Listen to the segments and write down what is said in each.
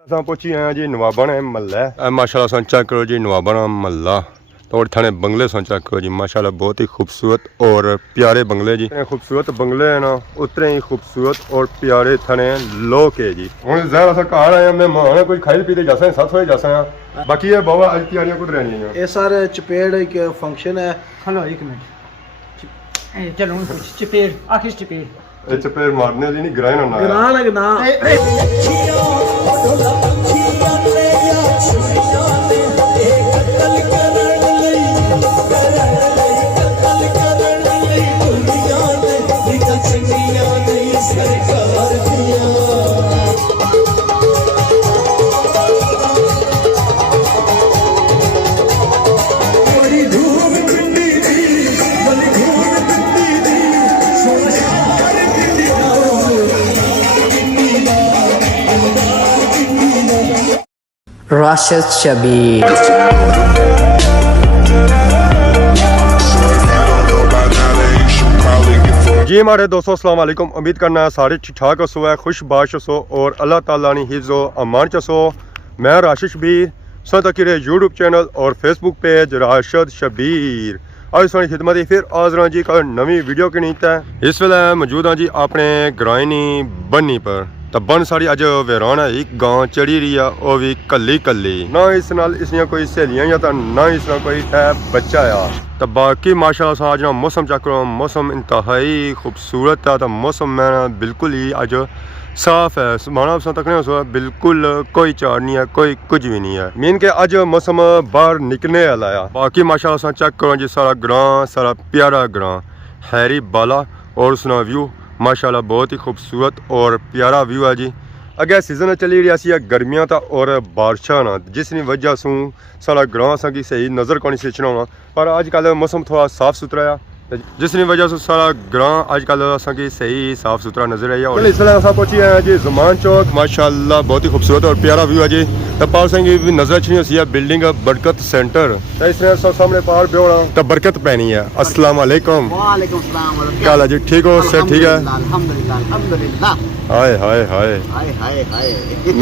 असां पहुंची आया जी नवाबण महल्ला है माशाल्लाह सन चेक करो जी नवाबण महल्ला और थाने बंगले सन चेक करो जी माशाल्लाह बहुत ही खूबसूरत और प्यारे बंगले जी खूबसूरत बंगले है ना उतने ही खूबसूरत और प्यारे थाने लोग है जी हुण ज़हर असां घर आए मेहमान कुछ खाई पीते जासा साथ होए जासा बाकी ये बाबा आज तैयारियां कुछ रहनी है ये सर चपेड़ एक फंक्शन है। हेलो एक मिनट चलो कुछ चपेड़ आखिर चपेड़ ये चपेड़ मारने दी नहीं गिराए ना ग्रां लगना Rashid Shabir. जी हमारे दोस्तों अस्सलाम वालेकुम उम्मीद करना है सारे ठीक ठाक हसो है खुश बाश हसो और अल्लाह ताला ने हिफ्ज़ो अमान चसो मैं राशिद शबीर सन तक यूट्यूब चैनल और फेसबुक पेज राशिद शबीर आज सारी खिदमत ही फिर हाज़र जी का नवी वीडियो की नीत है। इस वेले मौजूद हाँ जी अपने ग्राइनी बन्नी पर तो बन सारी अज वीरान है एक गांव चढ़ी रही है वह भी कली कली ना इस नाल इसलिए कोई सहेलियां या तो ना इस नाल कोई है बच्चा आ तो बाकी माशाल्लाह अज ना मौसम चेक करो मौसम इंतहाई खूबसूरत है तो मौसम में बिल्कुल ही अज साफ है माना तकने हो बिल्कुल कोई चार नहीं है कोई कुछ भी नहीं है मीन के अज मौसम बाहर निकलने वाला है। बाकी माशाल्लाह चेक करो जी सारा ग्रां सारा प्यारा ग्रां हैरी बाला और उसना व्यू माशाल्लाह बहुत ही खूबसूरत और प्यारा व्यू है जी। अगे सीजन चली रही सी गर्मियां था और बारिशा ना जिसकी वजह से सारा ग्रां असा की सही नज़र को नहीं सिंचना होना पर अजकल मौसम थोड़ा साफ सुथरा है जिसकी वजह से सारा ग्रां अजकल असा की सही साफ सुथरा नजर आई है। इसलिए असा पहुंची है जी ज़मान चौक माशाल्लाह बहुत ही खूबसूरत और प्यारा व्यू है जी। तो पार सिंह भी नजर अच्छी होती है बिल्डिंग बरकत सेंटर तो इसलिए सामने पार बेहोना तो बरकत पैनी है। अस्सलाम वालेकुम। वालेकुम सलाम। क्या हाल है जी ठीक हो सर ठीक है अल्हम्दुलिल्लाह अल्हम्दुलिल्लाह। हाय हाय हाय हाय हाय हाय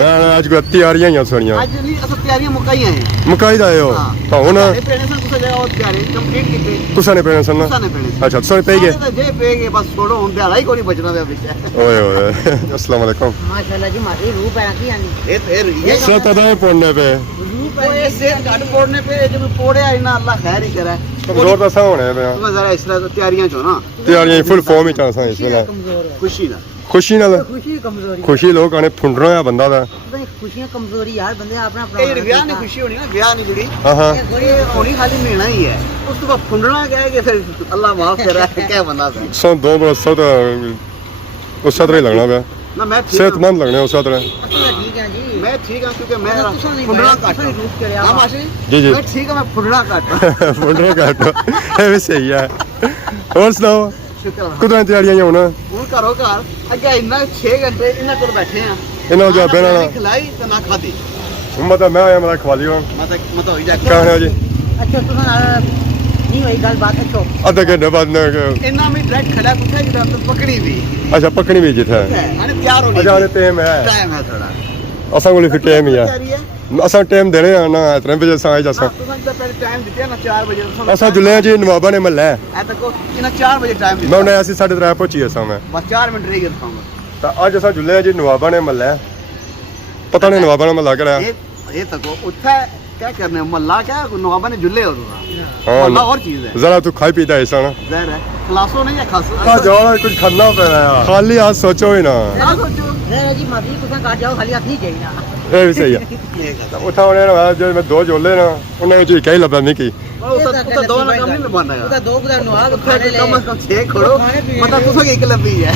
ना आज को तैयारियां ही सोनिया आज नहीं अस तैयारियां मुकाई हैं मुकाई दाए हो तो हुन ये पेरेंट्स कुछ जगह और तैयारी कंप्लीट कीते तुसा ने पेरेंट्स ना तुसा ने पेरेंट्स अच्छा तुसा ने पे गए जे पे गए बस छोड़ो हुन दिहाड़ा ही कोई बचना दे विच ओए ओए अस्सलाम वालेकुम माशाल्लाह जी मारी रूह पैरा की आनी ये सो तदाए पढ़ने पे ये सेहत घट पड़ने पे जब पड़े आई ना अल्लाह खैर ही करे कमजोर तो सा होने पे तुम्हें जरा इस तरह तैयारियां चो ना तैयारियां फुल फॉर्म ही चांसा इस वेला खुशी ना खुशी नाल खुशी कमजोरी खुशी लोग आने फुंडरा है बंदा दा खुशियां कमजोरी यार बंदे अपना ये ब्याह नहीं खुशी होनी ना ब्याह नहीं जुड़ी हां हां ये होनी खाली मिलना ही है उस तो बाद फुंडना क्या है कि फिर अल्लाह माफ कर रहा है क्या बंदा था सो दो बरस तो उस तरह ही लगना पे ना मैं ठीक सेहतमंद लगने उस तरह ठीक है जी मैं ठीक हूं क्योंकि मैं तुसा नहीं फुंडना तुसा काट नहीं रूप करे हां माशी जी जी मैं ठीक है मैं फुंडना काट फुंडरा काटो ये भी सही है और सुनाओ शुक्र कुछ तैयारियां होना हूं करो घर अगे इन्ना 6 घंटे इन्ना कोल बैठे हैं इन्हों जो बेना खिलाई तो ना खादी मतलब मैं आया मतलब खवा लियो मतलब हो जाए कहना जी अच्छा तुसा नहीं वही गल बात है आधा घंटे बाद इन्ना में डायरेक्ट खड़ा कुत्ते की तरफ पकड़ी भी अच्छा पकड़ी भी जित है अरे तैयार हो अच्छा अरे टाइम है थोड़ा असा को फिर टाइम ही है असा टाइम देने ना इतने बजे सा आई जासा पहले टाइम दिया ना 4 बजे असा जुले जी नवाबा ने महल्ला ऐ तको इना 4 बजे टाइम मैं उन्हें ऐसी 3:30 पहुंची है मैं बस 4 मिनट रह गए खाऊंगा तो आज असा जुले जी नवाबा ने महल्ला पता नहीं नवाबा ने महल्ला करा ये तको उठा क्या करने मल्ला क्या नवाबा ने जुल्ले हो हां मल्ला और चीज है जरा तू खाई पीता ऐसा ना जहर है क्लासो नहीं है खासो का जाओ कुछ खाना पड़ा यार खाली हाथ सोचो ही ना ना सोचो नहीं जी माफी तुसा काट जाओ खाली हाथ नहीं जाई ना ये भी सही है उठा उन्हें ना जो मैं दो जोले ना उन्हें जो कहीं लबा नहीं की तो दो ना कम नहीं लबाना है उदा दो कुदा नवाब खाने ले कम से कम 6 खोड़ो मतलब तुसा एक लबी है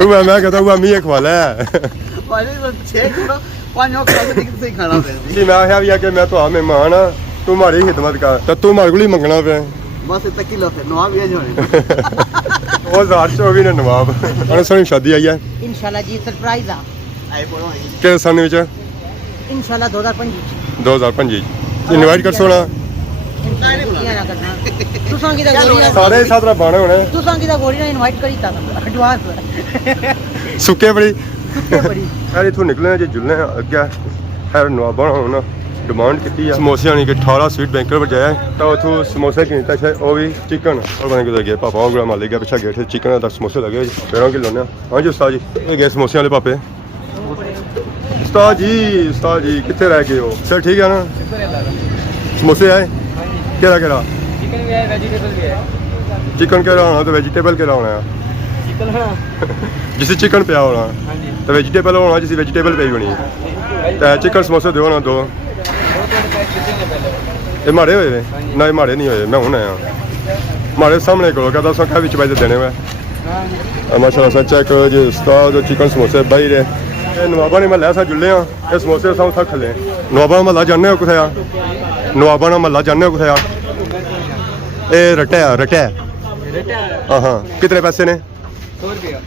हुआ मैं कहता हुआ मी एक वाला है वाले तो 6 खोड़ो 5 और खाने दिख से खाना दे जी मैं आया भी कि मैं तो आ मेहमान हां तू हमारी खिदमत कर तो तू हमारे को ही मंगना पे बस इतना किलो है नवाब ये जो है वो 2024 ने नवाब और सोनी शादी आई है इंशाल्लाह जी सरप्राइज आ आई बोलो आई के सन विच इंशाल्लाह 2025 2025 इनवाइट कर सोना तुसा की दा गोरी सारे साथ बाणे होने तुसा की दा गोरी ना इनवाइट करी ता एडवांस सुके बड़ी कुत्ते बड़ी यार इथों निकले जी जुल्ले अगे खैर नवाबा होना डिमांड की समोसे आने के 18 स्वीट बैंकर पर जाए तो उथों समोसे किनता है वो भी चिकन और बने किधर गए पापा वो मालिक गया पिछा गए थे चिकन का समोसे लगे 13 किलो ने हाँ जी उस्ताद जी ये गए समोसे वाले पापे उस्ताद जी कितने रह गए हो सर ठीक है ना समोसे आए केड़ा केड़ा चिकन भी है वेजिटेबल भी है चिकन केड़ा होना तो वेजिटेबल केड़ा होना है चिकन है जिसे चिकन पिया होना हाँ जी तो वेजिटेबल होना जिसे वेजिटेबल पे होनी तो चिकन समोसे दो ना दो ये माड़े हुए ना ये माड़े नहीं हुए मैं हूँ आया माड़े सामने करो क्या दस क्या बिच पैसे देने हुए माशाल्लाह सा चेक करो जी उस्ताद चिकन समोसे बाई रहे नवाबा ने महल जुल्ले हाँ ये समोसे सब उत्थै खले नवाबा महला जाने हो कुत्थै आ नवाबा ना महला जाने हो कुत्थै आ ये रट्टा हाँ हाँ कितने पैसे ने 100 रुपया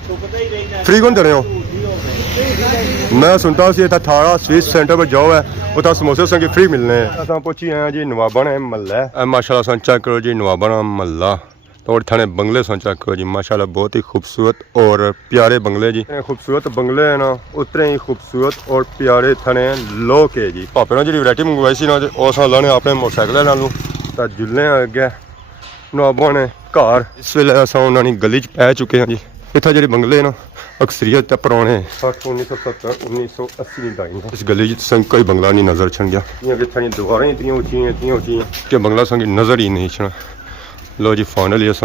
फ्री कौन दे रहे हो मैं सुनता सी इतना 18 स्वीट सेंटर पर जाओ है उतना समोसे संगे फ्री मिलने हैं असां पहुंची आए जी नवाबा ने महला है माशाल्लाह सन चेक करो जी नवाबा ना महला और थाने बंगले सन चेक करो जी माशाल्लाह बहुत ही खूबसूरत और प्यारे बंगले जी खूबसूरत बंगले है ना उतने ही खूबसूरत और प्यारे थाने लोग है जी पापे ने जी वैरायटी मंगवाई सी ना उस लाने अपने मोटरसाइकिल नालों तो जुल्ले अगे नवाबा ने घर इस वेले असां उन्होंने गली च पै चुके हैं जी इतना जो बंगले ना अक्सरीत पुराने 1970 1980 टाइम इस गली संग कोई बंगला नहीं नजर छन गया कि दीवारें इतनी ऊँची कि बंगला संग नजर ही नहीं छना लो जी फाइनली अस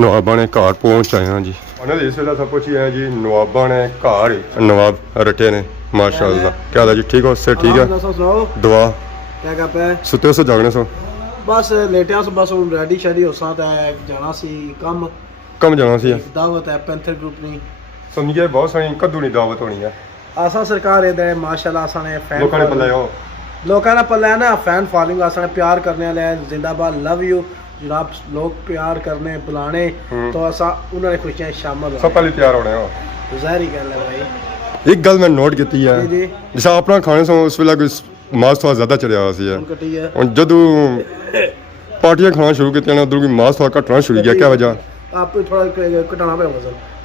नवाबा ने घर पहुँच आए हैं जी फाइनली इस वेले अस पहुंची आए जी नवाबा ने घर नवाब रटे ने माशाअल्लाह क्या हाल है जी ठीक हो सर ठीक है दुआ क्या कर पे सुते हो जागने सो बस लेटिया सो बस हुन रेडी शेडी होसा ते जाना सी कम जाना सी दावत है पैंथर ग्रुप नी समझिए बहुत सारी कद्दू नी दावत होनी है आसा सरकार इधर माशाल्लाह आसा ने फैन लोगों ने पल्ले हो लोगों ने पल्ले ना फैन फॉलोइंग आसा ने प्यार करने वाले जिंदाबाद लव यू जनाब लोग प्यार करने बुलाने तो आसा उन्होंने खुशियां शामिल हो सब पहले तैयार होने हो ज़ाहिर गल है भाई एक गल मैं नोट की है जी जिसा अपना खाने से उस वेला कोई मास थोड़ा ज्यादा चढ़िया हुआ सी है कटी है और जदों पार्टियां खाना शुरू की उधर की मास थोड़ा घटना शुरू किया क्या वजह आप थोड़ा घटाना पे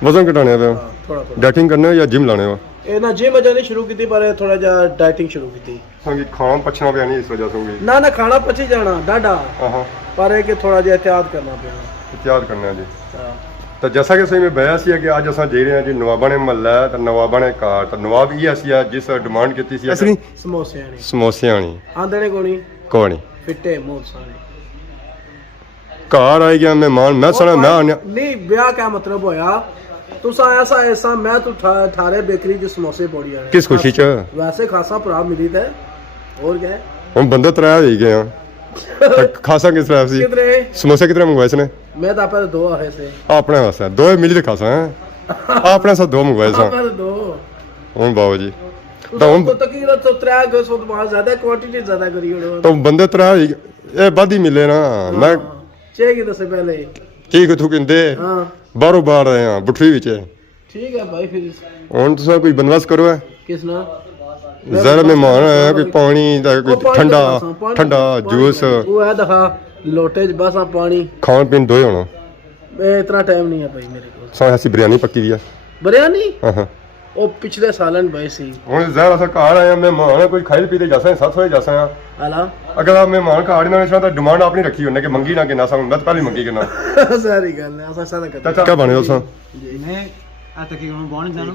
वजन घटाने पे थोड़ा डाइटिंग करने हो या जिम लाने हो ए ना जिम अजा नहीं शुरू की पर थोड़ा जा डाइटिंग शुरू की संगी खाना पछना पे नहीं इस वजह से होगी ना खाना पची जाना डाडा हां पर है कि थोड़ा जा एहतियात करना पे एहतियात करना है जी तो जैसा कि सही में बया सी है कि आज असां जे रहे हैं जी नवाबा ने महला तो नवाबा ने कार तो नवाब ये सी है जिस डिमांड की सी असली समोसे आनी समोसे आनी आंदने कोनी फिट्टे मोर सारे कार आई गया मेहमान मैं सुना मैं आने नहीं ब्याह क्या मतलब होया तुसा ऐसा मैं तू थारे बेकरी जो समोसे बोड़ी आने किस खुशी च वैसे खासा भरा मिली थे और क्या हम बंदे त्रै हो गए हैं खासा किस तरह सी कितने समोसे कितने मंगवाए इसने मैं तो आपे दो आए से अपने वास्ते दो मिली ते खासा हैं अपने साथ दो मंगवाए सा आपे दो हम बाबू जी तो तकीर तो 3 गस तो बहुत ज्यादा क्वांटिटी ज्यादा करी हो तो बंदे त्रै ए बद ही मिले ना मैं चाहिए तो से पहले ठीक तू कहंदे हां बाहरों बाहर आए हैं बुठरी विच ठीक है भाई फिर हुन तुसा कोई बंदोबस्त करो है किस ना जरा मेहमान आया कोई पानी दा कोई ठंडा जूस वो है दफा लोटे च बस पानी खान पीन दो ही होना इतना टाइम नहीं है भाई मेरे को सा ऐसी बिरयानी पक्की दी है बिरयानी हां हां ओ पिछले सालन भाई सी हुन जरा सा घर आया मेहमान कोई खाई पीते जासा साथ होए जासा आला अगर आप मेहमान का आड़ना निशा तो डिमांड आपने रखी होने कि मंगी ना कि ना सा मैं तो पहले मंगी के ना सारी गल है ऐसा सारा करता चाचा क्या बने हो सा मैं आ तकरीबन बन जानो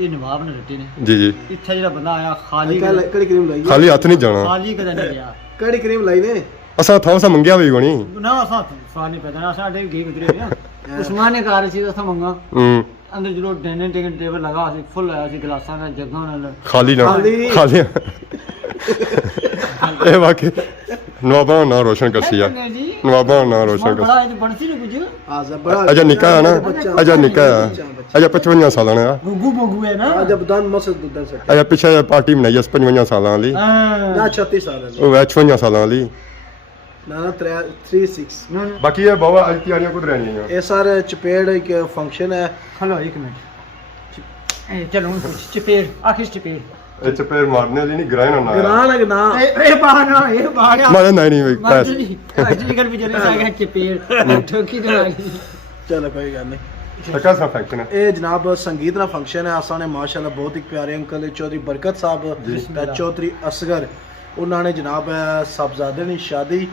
ये नवाब ने रट्टे ने जी जी इत्थे जेड़ा बंदा आया खाली कड़ी क्रीम लाई खाली हाथ नहीं जाना खाली कदे नहीं गया कड़ी क्रीम लाई ने असा था सा मंगिया भी कोनी ना असा सवाल नहीं पैदा असा डे गई गुजरे ना उस्मान ने कार सी असा मंगा अंदर जो डाइनिंग टेबल लगा सी फुल आया सी गिलासां दा जग्गां नाल खाली ना खाली ए वाकई नवाबा ना रोशन कर सिया नवाबा ना रोशन कर बड़ा बनसी ने कुछ आज बड़ा अजा निका है ना अजा निका है अजा 55 साल है गुगू मंगू है ना आज बदान मसद दुदन से अजा पिछे पार्टी बनाई 55 साल वाली ना 36 साल ओ 56 साल वाली ना 36 बाकी ये बाबा आज तैयारियां कुछ रहनी है ये सारे चपेड़ के फंक्शन है खलो एक मिनट चलो चपेड़ आखिर चपेड़ ए चपेड़ मारने वाली नहीं गिराए ना ग्रान ना ए बागा मारे नहीं पास जी कर भी जने आ गया चपेड़ ठोकी दे चलो कोई गल नहीं क्या सा फंक्शन है ਇਹ ਜਨਾਬ ਸੰਗੀਤ ਦਾ ਫੰਕਸ਼ਨ ਹੈ ਅਸਾਂ ਨੇ ਮਾਸ਼ਾਅੱਲਾ ਬਹੁਤ ਹੀ ਪਿਆਰੇ ਅੰਕਲ ਚੌਧਰੀ ਬਰਕਤ ਸਾਹਿਬ ਤੇ ਚੌਧਰੀ ਅਸਗਰ ਉਹਨਾਂ ਨੇ ਜਨਾਬ ਸਾਹਿਬਜ਼ਾਦੇ ਦੀ ਸ਼ਾਦੀ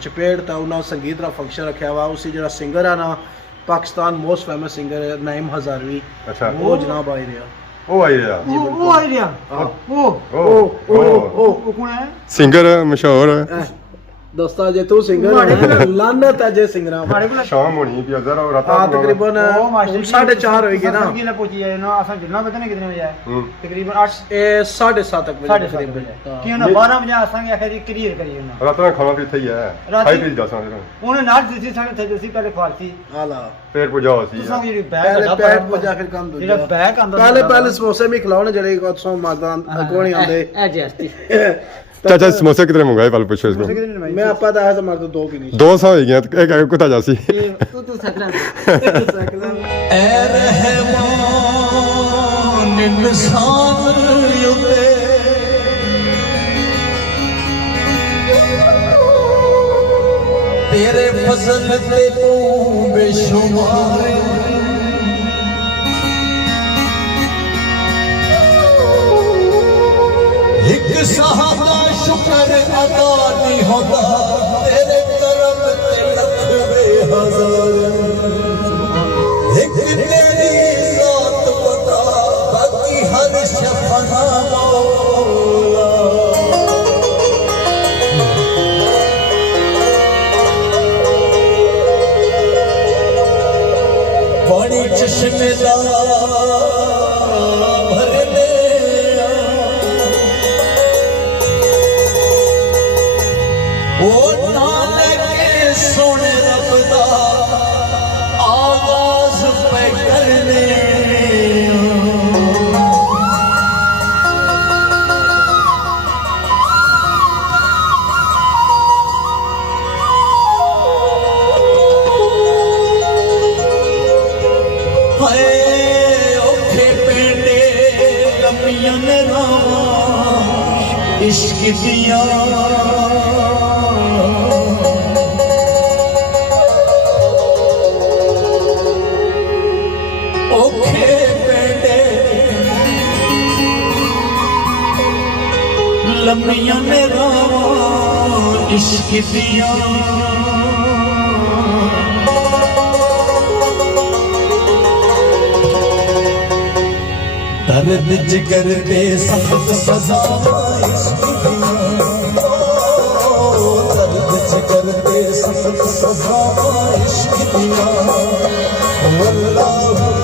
ਚਪੇੜ ਤਾਂ ਉਹਨਾਂ ਸੰਗੀਤ ਦਾ ਫੰਕਸ਼ਨ ਰੱਖਿਆ ਵਾ ਉਸੇ ਜਿਹੜਾ ਸਿੰਗਰ ਆ ਨਾ ਪਾਕਿਸਤਾਨ ਮੋਸਟ ਫੇਮਸ ਸਿੰਗਰ ਨਾਇਮ ਹਜ਼ਾਰਵੀ अच्छा ਉਹ ਜਨਾਬ ਆਏ ਰਿਹਾ ओ आई है ਉਹ ਆਈ ਰਿਹਾ ਉਹ ओ ਕੌਣ ਹੈ सिंगर मशहूर ਦੋਸਤਾ ਜੇ ਤੂੰ ਸਿੰਗਰ ਲਾਨਤ ਹੈ ਜੇ ਸਿੰਗਰਾਂ ਸਾਡੇ ਕੋਲ शाम होनी भी अजर और रात ਆ ਤਕਰੀਬਨ ਉਹ ਮਾਸਟਰ 4:30 ਹੋਏਗੀ ਨਾ ਕੀ ਨਾ ਪਹੁੰਚੀ ਹੈ ਨਾ ਅਸਾਂ ਜਿੰਨਾ ਪਤਾ ਨਹੀਂ ਕਿਤਨੇ ਵਜੇ ਆਇਆ ਤਕਰੀਬਨ 8 ਇਹ 7:30 ਤੱਕ ਵਜੇ 7:30 ਤਕਰੀਬਨ ਕਿ ਉਹਨਾਂ 12 ਵਜੇ ਆਸਾਂਗੇ ਆਖਿਆ ਜੀ ਕਲੀਅਰ ਕਰੀਏ ਉਹਨਾਂ रात में खाना भी थे ही है रात खाई में- पी जा सकते ਉਹਨੇ ਨਾਲ ਦਿੱਤੀ ਸਾਡੇ ਤੇ ਤੁਸੀਂ ਪਹਿਲੇ ਫਾਰਸੀ ਆਲਾ पेट पूजा होती ਤੁਸੀਂ है ਜਿਹੜੀ ਪਹਿਲੇ ਬੈਗ ਪੈਟ ਵਜਾ ਫਿਰ ਕੰਮ ਜਿਹੜਾ ਦੂਜਾ ਬੈਗ ਆਂਦਾ ਪਹਿਲੇ ਸਮੋਸੇ ਵੀ ਖਿਲਾਉਣ ਜਿਹੜੇ ਕੋਸੋਂ ਮਾਗਦਾਂ ਕੋਣੀ ਆਉਂਦੇ ਇਹ ਜੈਸਤੀ चाचा समोसे कितने मंगाए पल पूछो इसको ਮੈਂ ਆਪਾਂ ਤਾਂ ਐਸਾ ਮਰਦ ਦੋ ਵੀ ਨਹੀਂ 200 हो गया एक एक कुत्ता जासी ਤੂੰ ਸਕਦਾ ਐ ਰਹਿਮਾਨ ਇਨਸਾਨ ਉਤੇ ਤੇਰੇ ਫਜ਼ਲ ਤੇ ਤੂੰ ਬੇਸ਼ੁਮਾਰ ਇੱਕ ਸਾਹ ਦਾ ਸ਼ੁਕਰ ਅਦਾ ਨਹੀਂ ਹੁੰਦਾ ਤੇਰੇ ਕਰਮ ਤੇ ਲੱਖ ਬੇਹਜ਼ਾਰ ਇੱਕ ਤੇਰੀ ਜ਼ਾਤ ਪਤਾ ਬਾਕੀ ਹਰ ਸ਼ਫਨਾ ਮੌਲਾ ਪਾਣੀ ਚਸ਼ਮੇ ਦਾ ਭਰਨੇ ਉਹ ਨਾਨਕ ਕੇ ਸੋਹਣੇ ਰੱਬ ਦਾ ਆਵਾਜ਼ ਪੈ ਕਰਨੇ ਹਾਏ ਔਖੇ ਪੈਂਡੇ ਲੰਮੀਆਂ ਨੇ ਰਾਵਾਂ ਇਸ਼ਕ ਦੀਆਂ ਔਖੇ ਪੈਂਡੇ ਲੰਮੀਆਂ ਨੇ ਰਾਵਾਂ ਇਸ਼ਕ ਦੀਆਂ दर्द जिगर दे सख्त सजा इश्क दियां दर्द जिगर दे सख्त सजा इश्क दियां वल्लाह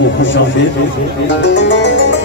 आपको खुश आमदीद, वेलकम।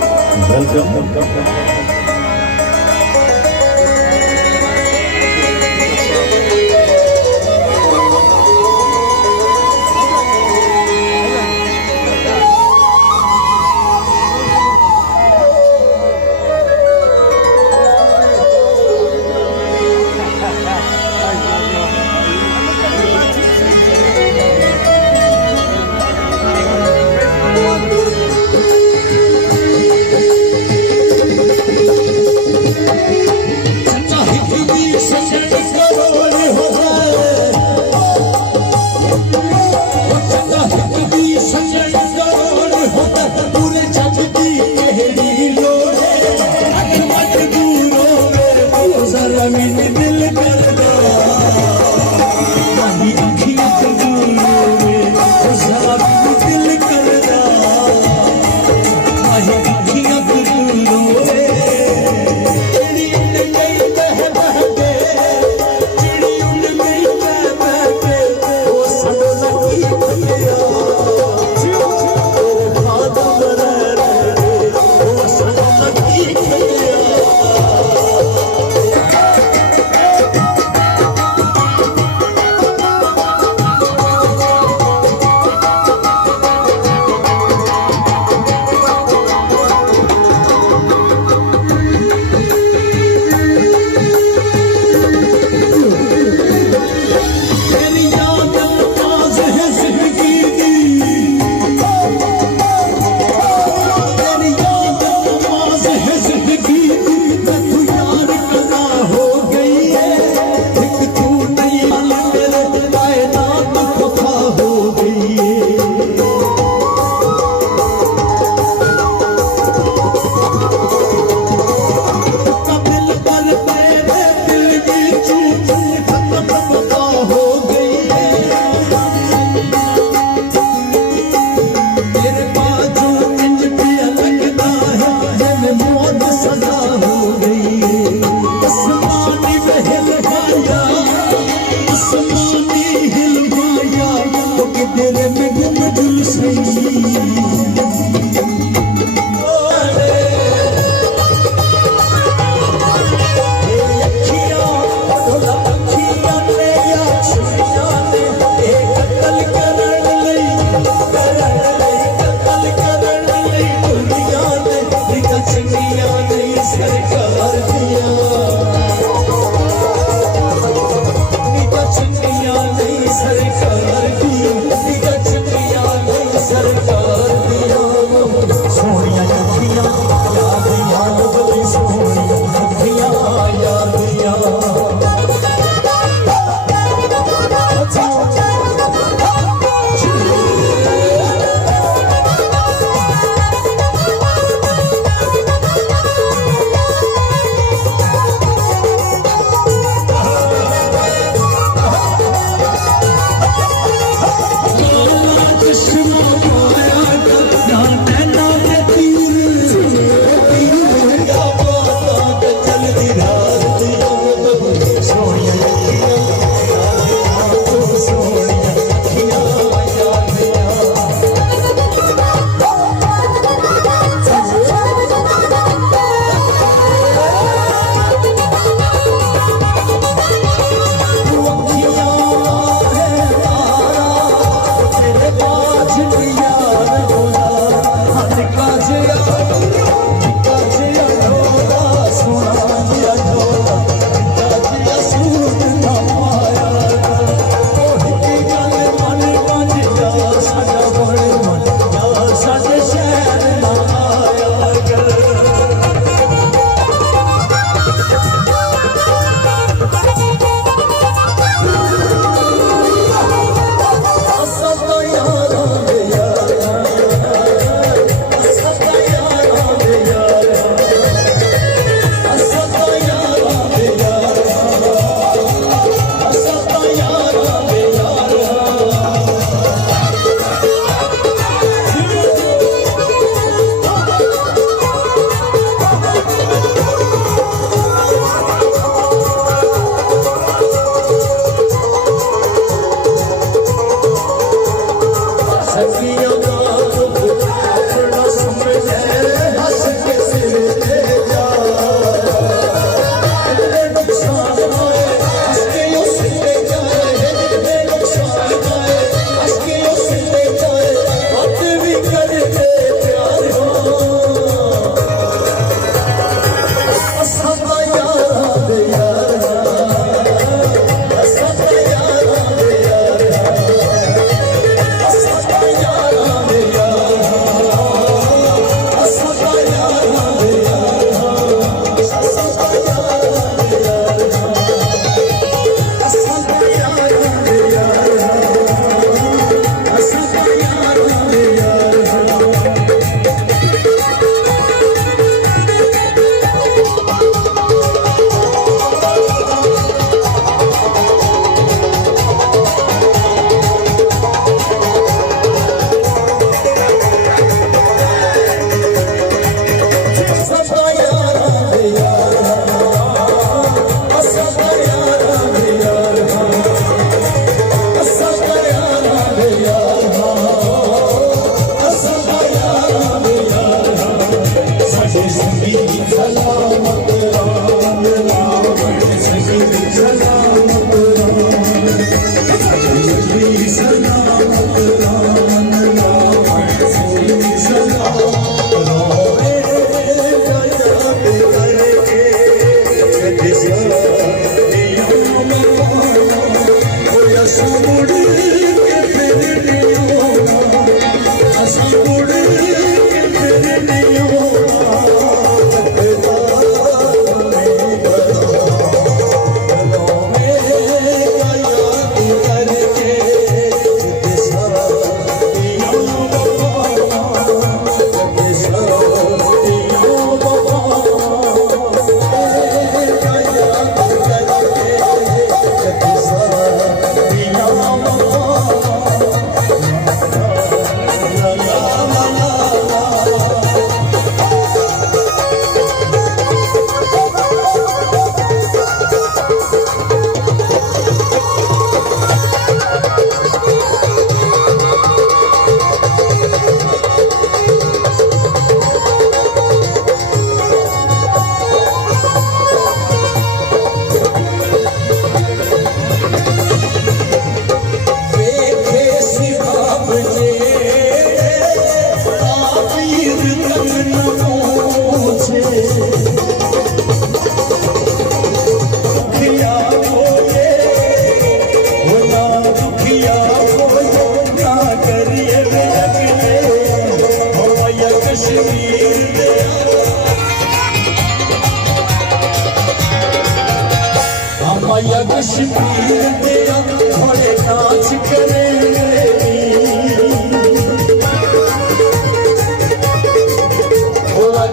आया कश्मीर दिया थोड़े नाच करे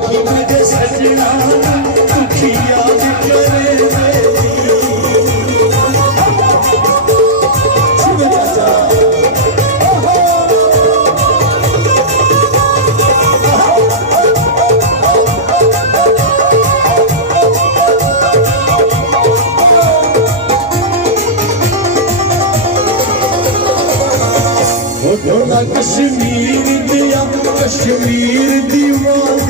कि मुझे सजना दुखी याद करे कश्मीर दिया कश्मीर दीवाना